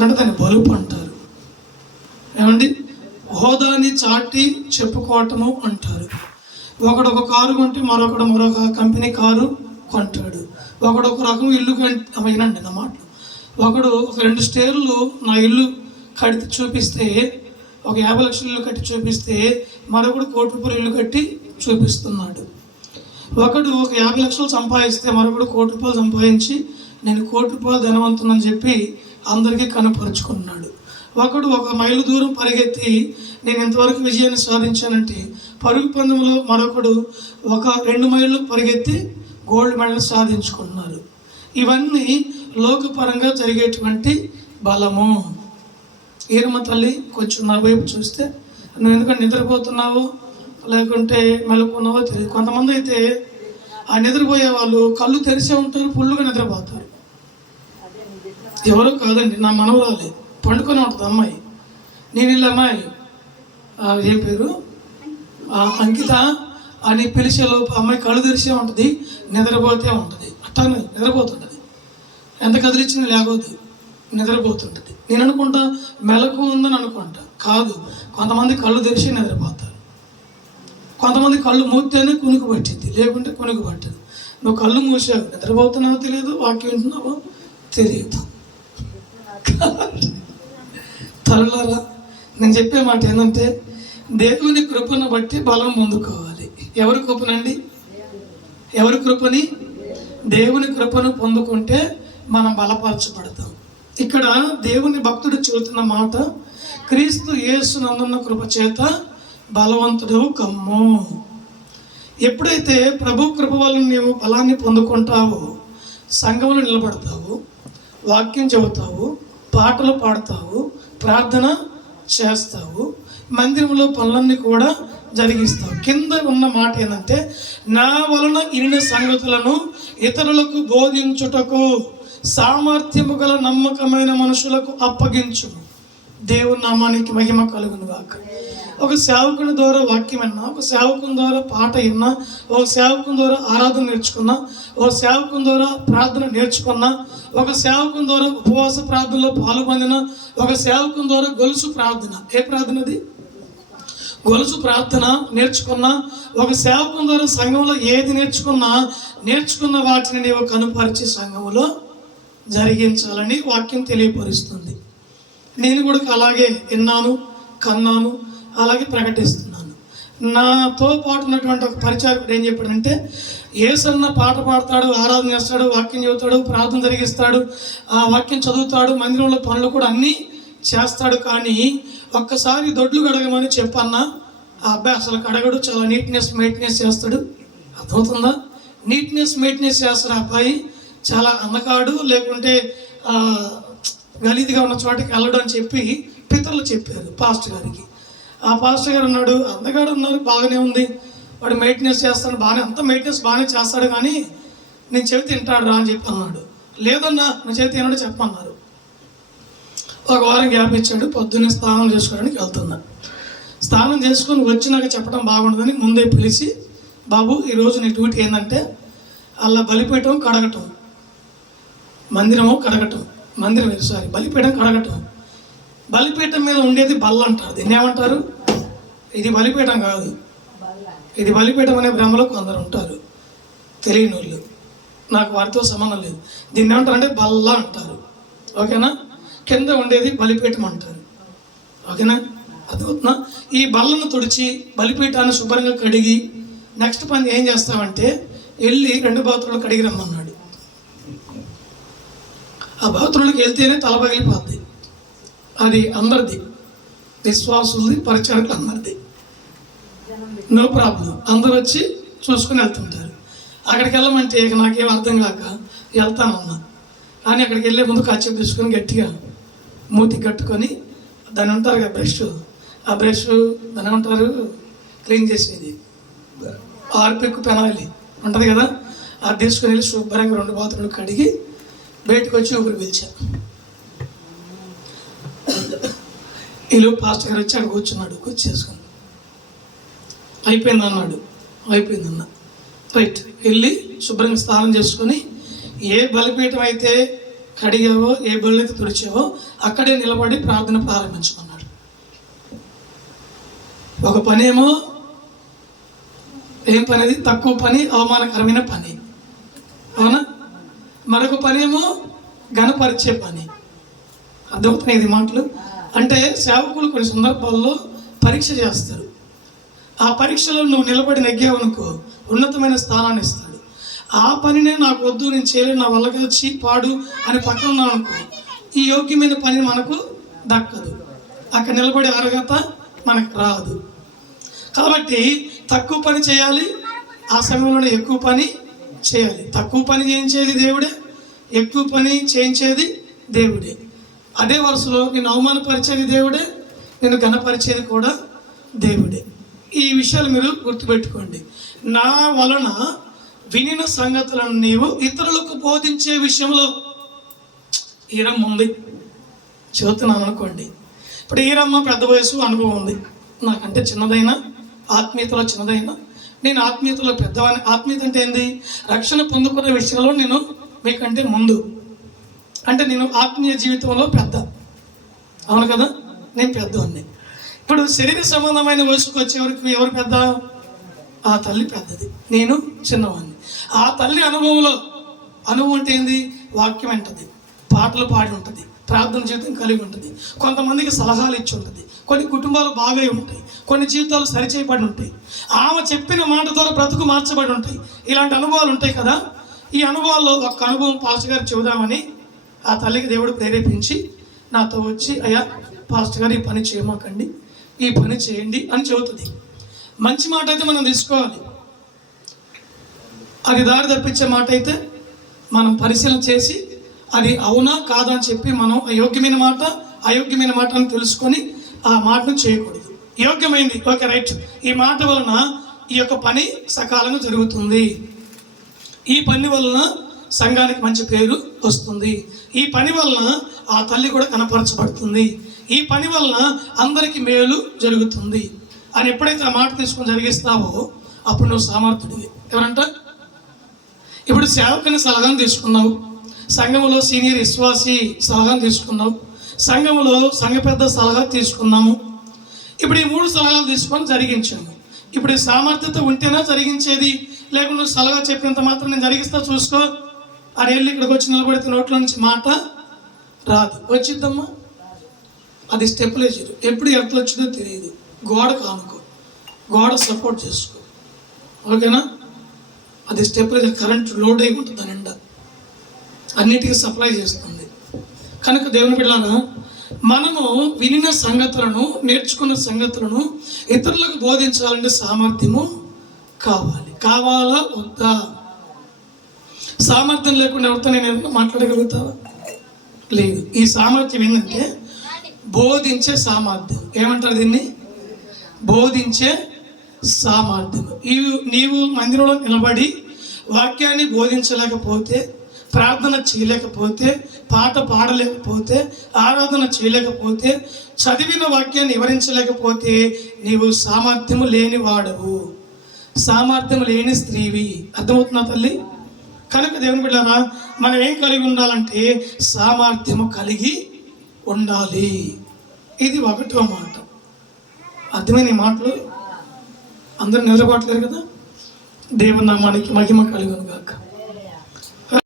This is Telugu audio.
అంటే దాన్ని బలుపు అంటారు. ఏమండి, హోదాని చాటి చెప్పుకోవటము అంటారు. ఒకడొక కారు కొంటే మరొక కంపెనీ కారు కొంటాడు. ఒకడొక రకం ఇల్లు వినండి నా మాటలు. ఒకడు ఒక 2 స్టేర్లు నా ఇల్లు కట్టి చూపిస్తే, ఒక 50 లక్షల ఇల్లు కట్టి చూపిస్తే, మరొకడు 1 కోటి రూపాయలు ఇల్లు కట్టి చూపిస్తున్నాడు. ఒకడు ఒక 50 లక్షలు సంపాదిస్తే మరొకడు 1 కోటి రూపాయలు సంపాదించి నేను 1 కోటి రూపాయలు ధనవంతునని చెప్పి అందరికీ కనపరుచుకున్నాడు. ఒకడు 1 మైలు దూరం పరిగెత్తి నేను ఇంతవరకు విజయాన్ని సాధించానంటే, పరుగు పందెంలో మరొకడు 2 మైళ్ళు పరిగెత్తి గోల్డ్ మెడల్ సాధించుకున్నారు. ఇవన్నీ లోకపరంగా జరిగేటువంటి బలము. ఈరమ్మ తల్లి కొంచెం నా వైపు చూస్తే, నువ్వు ఎందుకంటే నిద్రపోతున్నావో లేకుంటే మెలుకున్నావో తెలియదు. కొంతమంది అయితే ఆ నిద్రపోయే వాళ్ళు కళ్ళు తెరిసే ఉంటారు, ఫుల్లుగా నిద్రపోతారు. ఎవరో కాదండి, నా మనవరాలే పండుకొని ఉంటుంది అమ్మాయి. నేను వీళ్ళ అమ్మాయి ఏం పేరు అంకిత అని పిలిచేలోపు అమ్మాయి కళ్ళు తెరిసే ఉంటుంది, నిద్రపోతే ఉంటుంది. అట్టానే నిద్రపోతుంటుంది, ఎంత కదిలిచ్చినా లేకపోతే నిద్రపోతుంటుంది. నేను అనుకుంటా మెలకు ఉందని అనుకుంటా, కాదు. కొంతమంది కళ్ళు తెరిచి నిద్రపోతారు, కొంతమంది కళ్ళు మూస్తేనే కునుకు పట్టింది, లేకుంటే కునుకు పట్టదు. నువ్వు కళ్ళు మూసావు, నిద్రపోతున్నావో తెలియదు, వాక్యం వింటున్నావో తెలియదు. తల్లారా, నేను చెప్పే మాట ఏంటంటే, దేవుని కృపను బట్టి బలం పొందుకోవాలి. ఎవరి కృపనండి? ఎవరి కృపని? దేవుని కృపను పొందుకుంటే మనం బలపరచబడతాం. ఇక్కడ దేవుని భక్తుడు చెబుతున్న మాట, క్రీస్తు యేసు నందున్న కృప చేత బలవంతుడు కమ్ము. ఎప్పుడైతే ప్రభు కృప వల్ల నీవు బలాన్ని పొందుకుంటావో, సంఘంలో నిలబడతావు, వాక్యం చెబుతావు, పాటలు పాడతావు, ప్రార్థన చేస్తావు, మందిరంలో పనులన్నీ కూడా జరిగిస్తావు. కింద ఉన్న మాట ఏంటంటే, నా వలన ఇన్ని సంగతులను ఇతరులకు బోధించుటకు సామర్థ్యము గల నమ్మకమైన మనుషులకు అప్పగించు. దేవుని నామానికి మహిమ కలుగును గాక. ఒక సేవకుని ద్వారా వాక్యం విన్నా, ఒక సేవకుని ద్వారా పాట విన్నా, ఒక సేవకుని ద్వారా ఆరాధన నేర్చుకున్నా, ఒక సేవకుని ద్వారా ప్రార్థన నేర్చుకున్నా, ఒక సేవకుని ద్వారా ఉపవాస ప్రార్థనలో పాల్పొందిన, ఒక సేవకుని ద్వారా గొలుసు ప్రార్థన, ఏ ప్రార్థన అది? గొలుసు ప్రార్థన నేర్చుకున్నా, ఒక సేవకుని ద్వారా సంఘంలో ఏది నేర్చుకున్న వాటిని నీవు కనుపరిచి సంఘంలో జరిగించాలని వాక్యం తెలియపరుస్తుంది. నేను కూడా అలాగే విన్నాను, కన్నాను, అలాగే ప్రకటిస్తున్నాను. నాతో పాటు ఉన్నటువంటి ఒక పరిచారకుడు ఏం చెప్పాడంటే, యేసన్న పాట పాడతాడు, ఆరాధన చేస్తాడు, వాక్యం చదువుతాడు, ప్రార్థన జరిగిస్తాడు, ఆ వాక్యం చదువుతాడు, మందిరంలో పనులు కూడా అన్నీ చేస్తాడు. కానీ ఒక్కసారి దొడ్లు కడగమని చెప్పన్నా, ఆ అబ్బాయి అసలు కడగడు, చాలా మెయింటెనెన్స్ చేస్తాడు. అర్థమవుతుందా? మెయింటెనెన్స్ చేస్తాడు ఆ అబ్బాయి. చాలా అందకాడు, లేకుంటే గలీదిగా ఉన్న చోటికి వెళ్ళడం అని చెప్పి పితరులు చెప్పారు పాస్టర్ గారికి. ఆ పాస్టర్ గారు అన్నాడు, అందగాడు ఉన్నారు, బాగానే ఉంది, వాడు మెయింటెనెన్స్ చేస్తాడు, మెయింటెనెన్స్ బాగానే చేస్తాడు, కానీ నేను చెవి తింటాడు రా అని చెప్పి అన్నాడు. లేదన్నా నా చేతి తినడు చెప్పన్నారు. 1 వారం గ్యాప్ ఇచ్చాడు. పొద్దున్నే స్నానం చేసుకోవడానికి వెళ్తున్నా. స్నానం చేసుకొని వచ్చినాక చెప్పడం బాగుండదని ముందే పిలిచి, బాబు ఈరోజు నీ డ్యూటీ ఏంటంటే అలా బలిపీఠం కడగటం, బలిపీఠం కడగటం. బలిపీఠం మీద ఉండేది బల్ల అంటారు. దీన్ని ఏమంటారు? ఇది బలిపీఠం కాదు, ఇది బలిపీఠం అనే భ్రమలో కొందరు ఉంటారు, తెలియని వాళ్ళు. నాకు వారితో సంబంధం లేదు. దీన్ని ఏమంటారు అంటే బల్ల అంటారు. ఓకేనా? కింద ఉండేది బలిపీఠం అంటారు. ఓకేనా? అర్థమవుతుందా? ఈ బల్లను తుడిచి బలిపీఠాన్ని శుభ్రంగా కడిగి నెక్స్ట్ పని ఏం చేస్తామంటే, వెళ్ళి 2 బాత్రూంలు కడిగి రమ్మన్నాడు. ఆ బాత్రూంలోకి వెళ్తేనే తల పగిలిపోద్ది. అది అందరిది, విశ్వాసులది, పరిచారకులు అందరిది, నో ప్రాబ్లం. అందరూ వచ్చి చూసుకుని వెళ్తుంటారు. అక్కడికి వెళ్ళమంటే ఇక నాకేం అర్థం కాక వెళ్తానన్నా. కానీ అక్కడికి వెళ్ళే ముందు కచ్చి తీసుకొని గట్టిగా మూతి కట్టుకొని, దాన్ని ఉంటారు కదా బ్రష్, ఆ బ్రష్ దాన్ని ఏమంటారు, క్లీన్ చేసేది ఆర్పిక్ పెనాలి ఉంటుంది కదా, అది తీసుకుని వెళ్ళి శుభ్రంగా 2 బాత్రూంలు కడిగి బయటకు వచ్చి ఊపిరి పిలిచా. ఈలో పాస్టర్ గారు వచ్చి అక్కడ కూర్చున్నాడు, కూర్చేసుకుని అయిపోయింది అన్నాడు. అయిపోయిందన్న రైట్. వెళ్ళి శుభ్రంగా స్నానం చేసుకొని, ఏ బలిపీఠం అయితే కడిగావో, ఏ బళ్ళైతే తుడిచావో అక్కడే నిలబడి ప్రార్థన ప్రారంభించుకున్నాడు. ఒక పని ఏమో ఏం పని, అది తక్కువ పని, అవమానకరమైన పని, అవునా? మరొక పని ఏమో ఘనపరిచే పని. అర్థమవుతున్నాయి ఇది మాటలు? అంటే సేవకులు కొన్ని సందర్భాల్లో పరీక్ష చేస్తారు. ఆ పరీక్షలో నువ్వు నిలబడి నెగ్గావనుకో ఉన్నతమైన స్థానాన్ని ఇస్తాడు. ఆ పనినే నాకు వద్దు, నేను చేయలేను, నా వల్ల వచ్చి పాడు అని పక్కన ఉన్నాను అనుకో, ఈ యోగ్యమైన పని మనకు దక్కదు. అక్కడ నిలబడే అర్హత మనకు రాదు. కాబట్టి తక్కువ పని చేయాలి, ఆ సమయంలో ఎక్కువ పని చేయాలి. తక్కువ పని చేయించేది దేవుడే, ఎక్కువ పని చేయించేది దేవుడే. అదే వరుసలో నేను అవమానపరిచేది దేవుడే, నేను ఘనపరిచేది కూడా దేవుడే. ఈ విషయాలు మీరు గుర్తుపెట్టుకోండి. నా వలన వినిన సంగతులను నీవు ఇతరులకు బోధించే విషయంలో ఈరమ్మ ఉంది, చెబుతున్నాను అనుకోండి. ఇప్పుడు ఈరమ్మ పెద్ద వయసు, అనుభవం ఉంది. నాకంటే చిన్నదైనా, ఆత్మీయతలో చిన్నదైనా, నేను ఆత్మీయతలో పెద్దవాడిని. ఆత్మీయత అంటే ఏంది? రక్షణ పొందుకునే విషయంలో నేను మీకంటే ముందు, అంటే నేను ఆత్మీయ జీవితంలో పెద్ద, అవును కదా? నేను పెద్దవాడిని. ఇప్పుడు శరీర సంబంధమైన వయసుకు వచ్చేవరకు ఎవరు పెద్ద? ఆ తల్లి పెద్దది, నేను చిన్నవాడిని. ఆ తల్లి అనుభవం అంటే ఏంది? వాక్యం వింటది, పాటలు పాడి ఉంటుంది, ప్రార్థన జీవితం కలిగి ఉంటుంది, కొంతమందికి సలహాలు ఇచ్చి ఉంటుంది, కొన్ని కుటుంబాలు బాగా ఉంటాయి, కొన్ని జీవితాలు సరిచేయబడి ఉంటాయి, ఆమె చెప్పిన మాట ద్వారా బ్రతుకు మార్చబడి ఉంటాయి. ఇలాంటి అనుభవాలు ఉంటాయి కదా. ఈ అనుభవాల్లో ఒక అనుభవం పాస్టర్ గారు చెబుదామని ఆ తల్లికి దేవుడు ప్రేరేపించి నాతో వచ్చి, అయ్యా పాస్టర్ గారు ఈ పని చేయమాకండి, ఈ పని చేయండి అని చెబుతుంది. మంచి మాట అయితే మనం తీసుకోవాలి, అది దారి తప్పించే మాట అయితే మనం పరిశీలన చేసి అది అవునా కాదా అని చెప్పి మనం అయోగ్యమైన మాట అని తెలుసుకొని ఆ మాటను చేయకూడదు. యోగ్యమైంది, ఓకే రైట్, ఈ మాట వలన ఈ యొక్క పని సకాలంగా జరుగుతుంది, ఈ పని వలన సంఘానికి మంచి పేరు వస్తుంది, ఈ పని వలన ఆ తల్లి కూడా కనపరచబడుతుంది, ఈ పని వలన అందరికీ మేలు జరుగుతుంది అని ఎప్పుడైతే ఆ మాట తీసుకొని జరిగిస్తావో అప్పుడు నువ్వు సామర్థ్యుడివి. ఎవరంట? ఇప్పుడు సేవకుని సలహాను తీసుకున్నావు, సంఘములో సీనియర్ విశ్వాసి సలహాను తీసుకున్నావు, సంఘములో సంఘ పెద్ద సలహా తీసుకున్నాము. ఇప్పుడు ఈ 3 సలహాలు తీసుకొని జరిగించాము. ఇప్పుడు ఈ సామర్థ్యత ఉంటేనా జరిగించేది, లేకుండా సలహా చెప్పినంత మాత్రం నేను జరిగిస్తా చూసుకో అని వెళ్ళి ఇక్కడికి వచ్చి నిలబడితే నోట్లో నుంచి మాట రాదు. వచ్చిద్దమ్మా, అది స్టెబిలైజర్. ఎప్పుడు ఎంత వచ్చిందో తెలియదు. గోడ కానుకో, గోడ సపోర్ట్ చేసుకో, ఓకేనా? అది స్టెబిలైజర్, కరెంట్ లోడ్ అయి ఉంటుంది, నిండా అన్నిటికీ సప్లై చేస్తుంది. కనుక దేవుని బిడ్డలారా, మనము వినిన సంగతులను, నేర్చుకున్న సంగతులను ఇతరులకు బోధించాలంటే సామర్థ్యము కావాలా వద్దా? సామర్థ్యం లేకుండా ఎవరితో నేను ఏదైనా మాట్లాడగలుగుతావా? లేదు. ఈ సామర్థ్యం ఏంటంటే బోధించే సామర్థ్యం. ఏమంటారు దీన్ని? బోధించే సామర్థ్యం. నీవు మందిరంలో నిలబడి వాక్యాన్ని బోధించలేకపోతే, ప్రార్థన చేయలేకపోతే, పాట పాడలేకపోతే, ఆరాధన చేయలేకపోతే, చదివిన వాక్యాన్ని వివరించలేకపోతే నీవు సామర్థ్యము లేని వాడవు, సామర్థ్యం లేని స్త్రీవి. అర్థమవుతుందా తల్లి? కనుక దేవుని బిడ్డలారా, మనం ఏం కలిగి ఉండాలంటే సామర్థ్యము కలిగి ఉండాలి. ఇది 1వ మాట. అర్థమైన ఈ మాటలు అందరూ నిద్రపోవట్లేరు కదా. దేవుని నామానికి మహిమ కలుగును గాక.